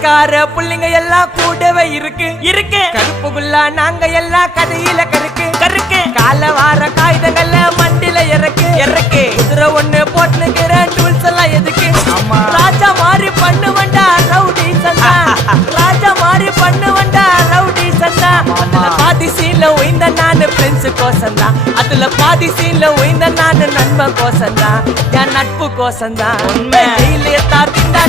போலீஸ்கார புள்ளிங்க எல்லாம் கூடவே இருக்கு இருக்கு கருப்புக்குள்ள நாங்க எல்லாம் கதையில கருக்கு கருக்கு கால வார காகிதங்கள்ல மண்டில இறக்கு இறக்கு குதிரை ஒண்ணு போட்டுக்கிற டூல்ஸ் எல்லாம் எதுக்கு ராஜா மாதிரி பண்ணுவண்டா ரவுடி சந்தா ராஜா மாதிரி பண்ணுவண்டா ரவுடி சந்தா அதுல பாதி சீன்ல உயிந்த நானு ஃப்ரெண்ட்ஸ் கோசந்தா அதுல பாதி சீன்ல உயிந்த நானு நண்பன் கோசந்தா என் நட்பு கோசந்தா ஜெயிலே தாத்திண்டா